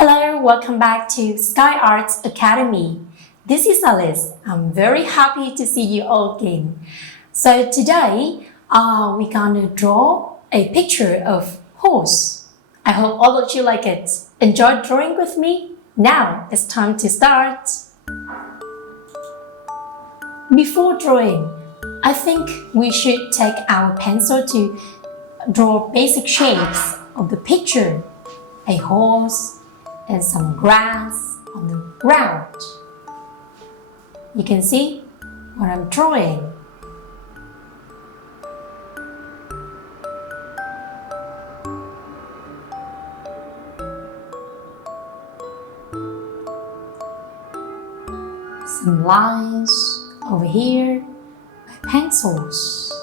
Hello, welcome back to Sky Arts Academy. This is Alice. I'm very happy to see you all again. So today, we're gonna draw a picture of horse. I hope all of you like it. Enjoy drawing with me. Now it's time to start. Before drawing, I think we should take our pencil to draw basic shapes of the picture. A horse and some grass on the ground. You can see what I'm drawing. Some lines over here by pencils.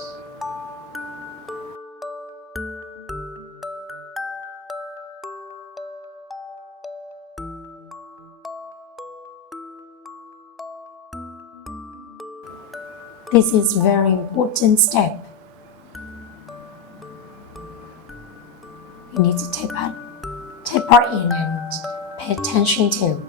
This is a very important step. You need to take part in and pay attention to.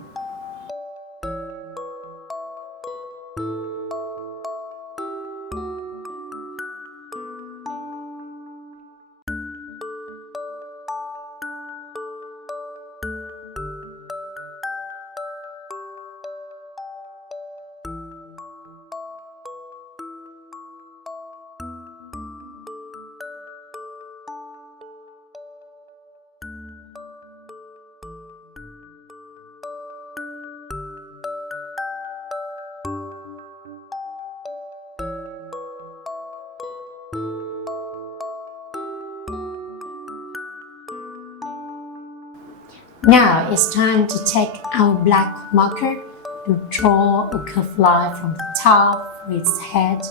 Now it's time to take our black marker to draw a curved line from the top of its head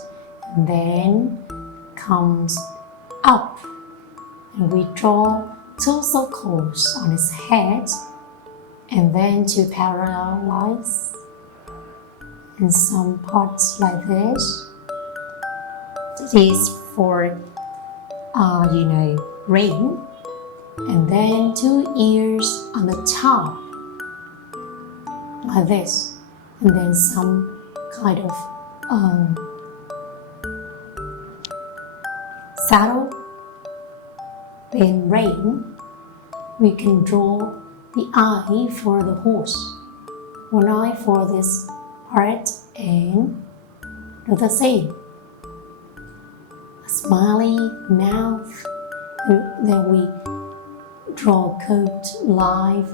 and then comes up. And we draw two circles on its head and then two parallel lines and some parts like this. This is for, rain. And then two ears on the top, like this. And then some kind of saddle. Then rain, we can draw the eye for the horse. One eye for this part and do the same. A smiley mouth, then we draw a curved line,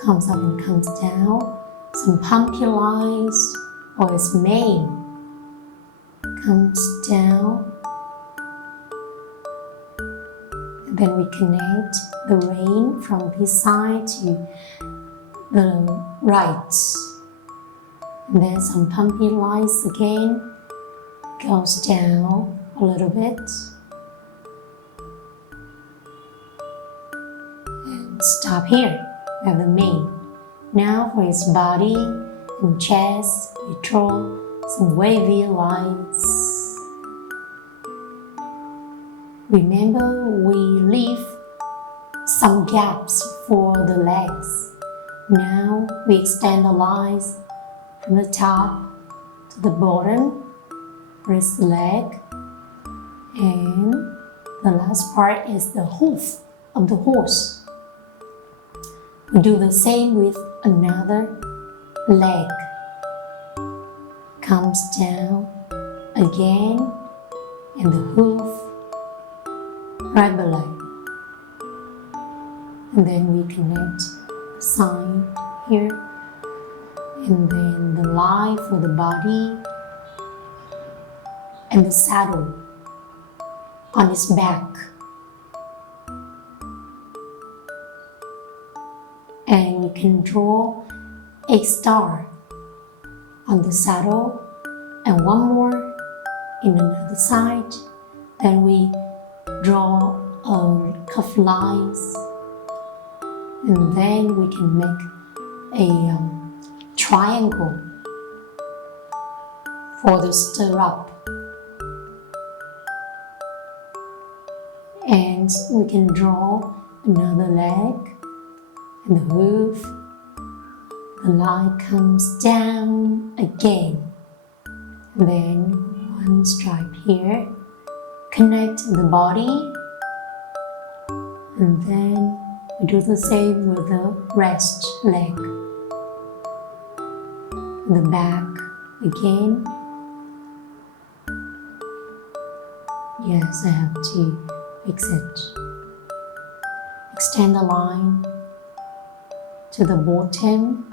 comes up and comes down. Some pumpy lines for its mane, comes down. And then we connect the rain from this side to the right. And then some pumpy lines again, goes down a little bit. Stop here, we have the mane. Now for his body and chest, we draw some wavy lines. Remember, we leave some gaps for the legs. Now we extend the lines from the top to the bottom for his leg. And the last part is the hoof of the horse. We do the same with another leg. Comes down again and the hoof right below. And then we connect the side here and then the line for the body and the saddle on its back. And we can draw a star on the saddle and one more in another side. Then we draw curved lines and then we can make a triangle for the stirrup. And we can draw another leg and the hoof. The line comes down again. And then one stripe here. Connect the body. And then we do the same with the rest leg. The back again. Yes, I have to fix it. Extend the line to the bottom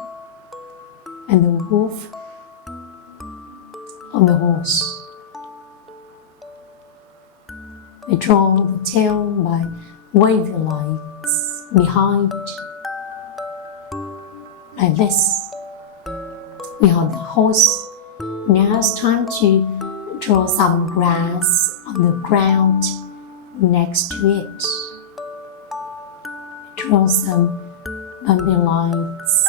and the hoof of the horse. We draw the tail by wavy lines behind, like this. We have the horse. Now it's time to draw some grass on the ground next to it. Draw some bumpy lines,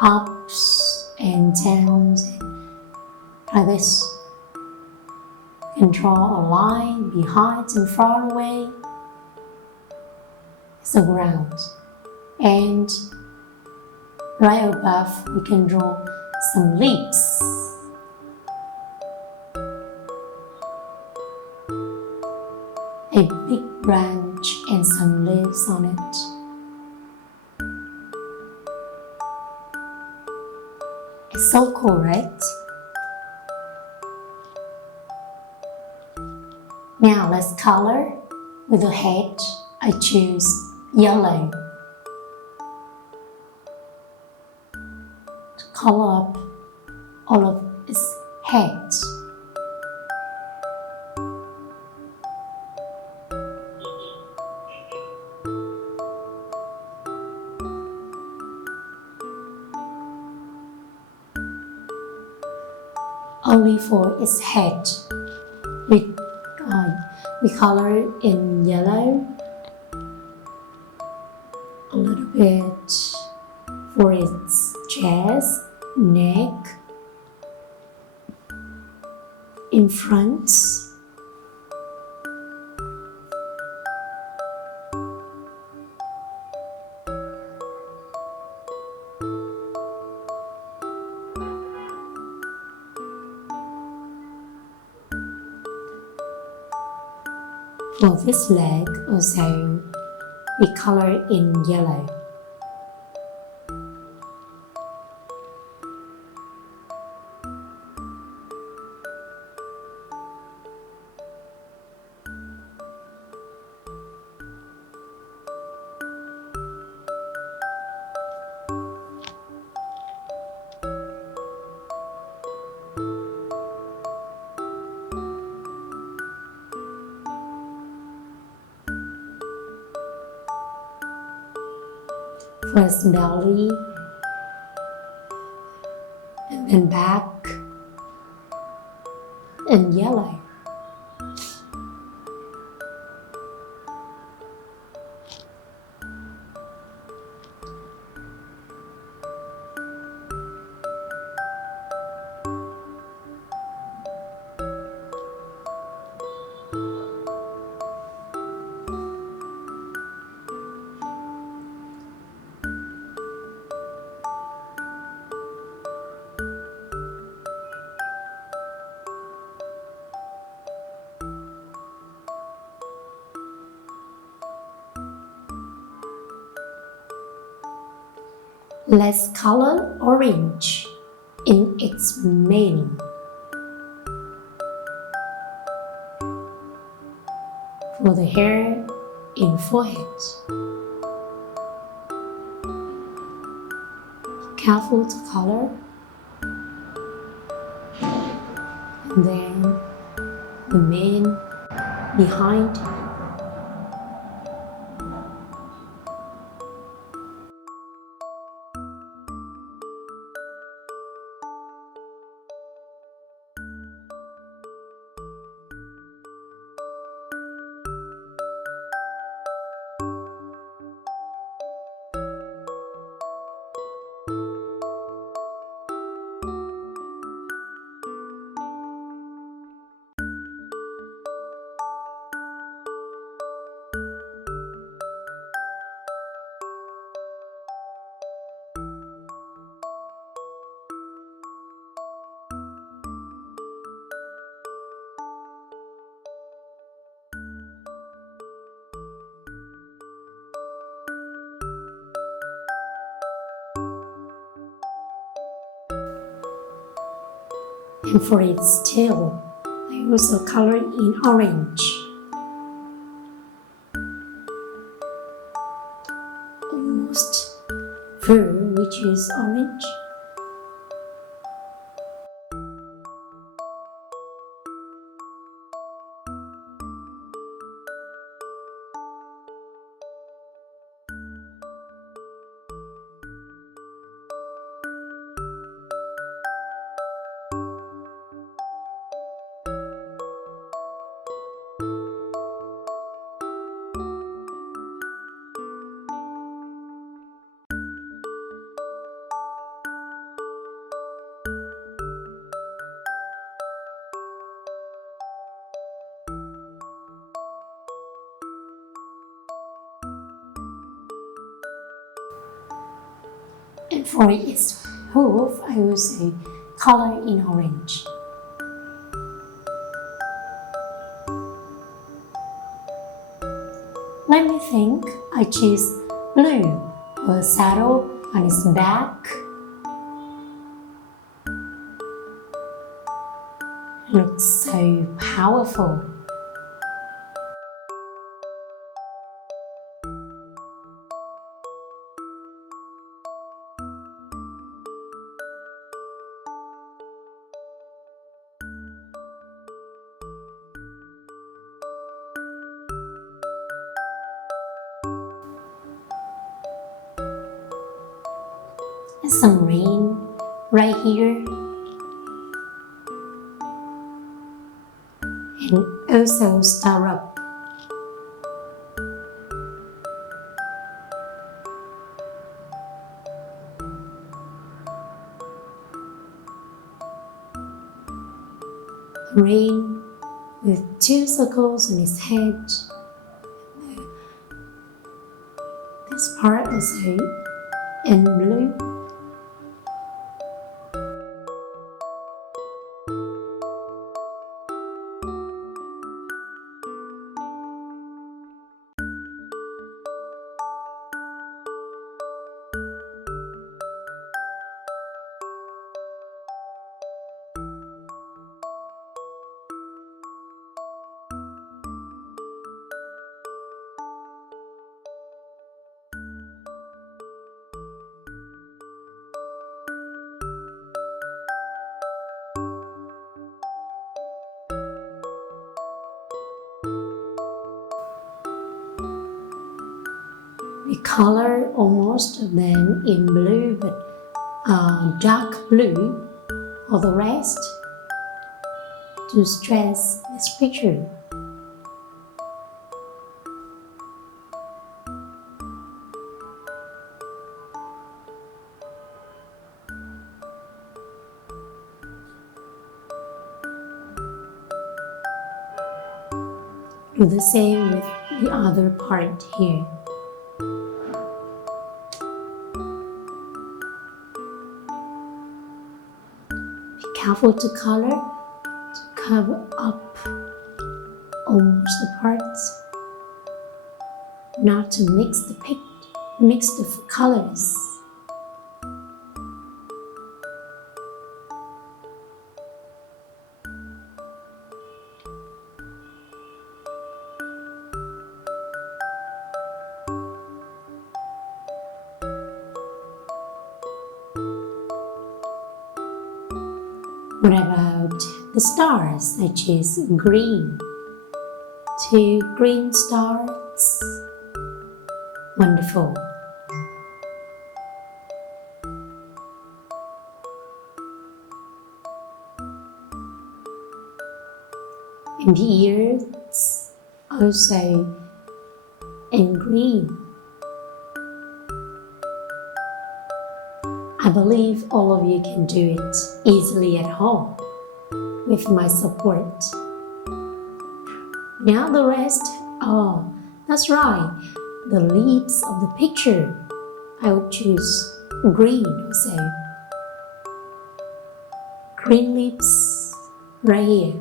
ups and downs, like this. You can draw a line behind and far away. It's the ground. And right above, we can draw some leaves. A big branch and some leaves on it. It's so cool, right? Now let's color. With the head, I choose yellow. To color up all of its head. Only for its head. We color it in yellow, a little bit for its chest, neck, in front. For this leg also, we color in yellow. First belly, and then back in yellow. Let's color orange in its mane. For the hair in forehead. Careful to color. And then the mane behind. And for its tail, I also color in orange. Almost fur, which is orange. And for its hoof, I will say color in orange. Let me think, I choose blue for saddle on its back. Looks so powerful. And some rain right here. And also star up. Rain with two circles on his head. This part also in blue. We color almost of them in blue, but dark blue for the rest to stress this picture. Do the same with the other part here. Be careful to color, to cover up almost the parts, not to mix the colors. What about the stars? I choose green. 2 green stars. Wonderful. And the ears also in green. I believe all of you can do it easily at home with my support. Now the rest, oh, that's right, the leaves of the picture. I would choose green also. Green leaves right here.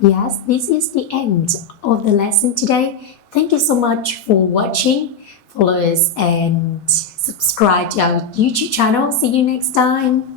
Yes, this is the end of the lesson today. Thank you so much for watching. Follow us and subscribe to our YouTube channel. See you next time.